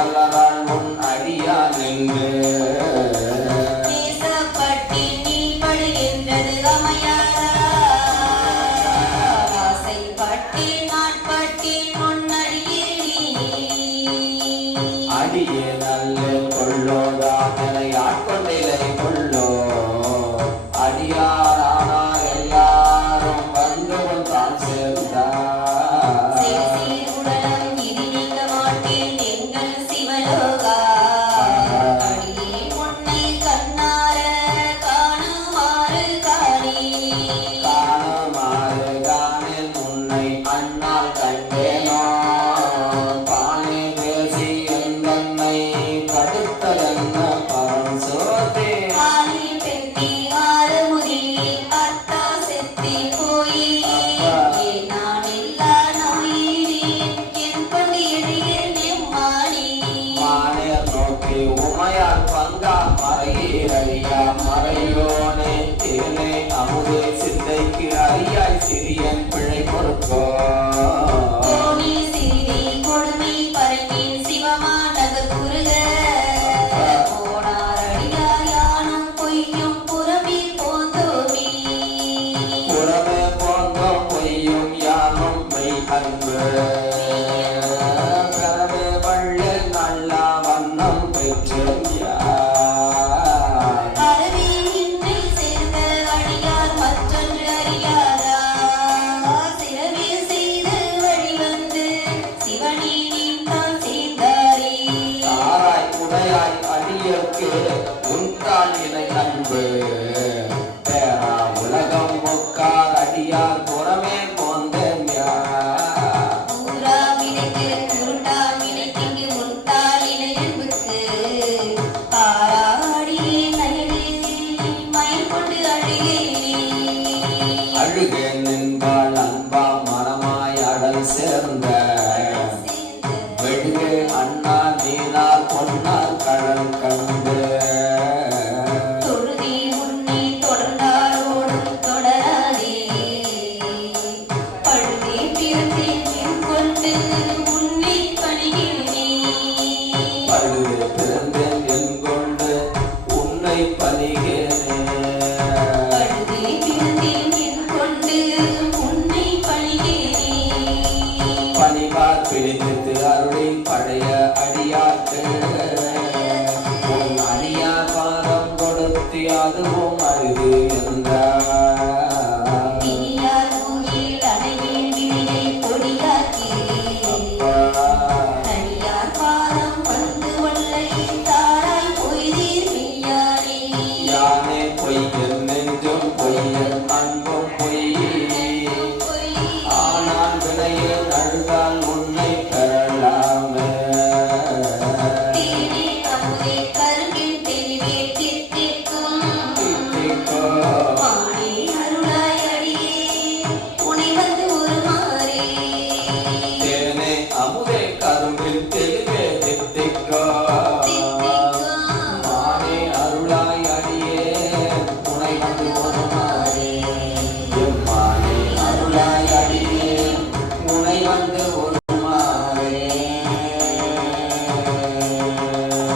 அல்லதால் முன் அடியா நின்று தேசப்பட்டி நீ படுகின்றது அமையாதா ஆசைப்பட்டி நாட்பட்டி முன்னடியே அடியே நல்ல கொள்ளோதாமனை ஆட்கொண்டிலை கொள்ளோ அடியாரானார் எல்லாரும் வந்து தான் சேர்ந்தார் உடலம் இது நீங்க மாட்டேன் எங்கள் சிவலோகா அடியே உன்னை கண்ணார காணுமாறு காணுமாறு காணேன் உன்னை அண்ணால் கண்டேனோ பானை பேசி எந்தன்னை படுத்தலென்ன பரம் சோதே காலி பெட்டி ஆறுமுதி அத்தா செத்தி போய் நான் எல்லா நோயினேன் என் பண்டிகையில் நெம்மானி மானேர் நோக்கி உமையால் பங்கா மறையீரையா மறையோனே தேனே அமுதே சிந்தைக்கு அறியாய் சிறியன் பிழை பொறுக்கோ கோணி சிறிதி கொடுமை பரங்கின் சிவமா நகர் குருக போனார் அடியார் யானும் பொய்யும் புறமே போந்தோமி புறமே போந்தோம் பொய்யும் யானும் மெய் அன்பு கரமே வள்ளல் நல்லா வண்ணம் பெற்றோம் யார் அறவே இன்றை சேர்ந்த அடியார் மற்றொன்று அறியாரா சிறவே செய்து வழிவந்து சிவனே நீ தான் சேர்ந்தாரே தாராய் உடையாய் அடியற்கு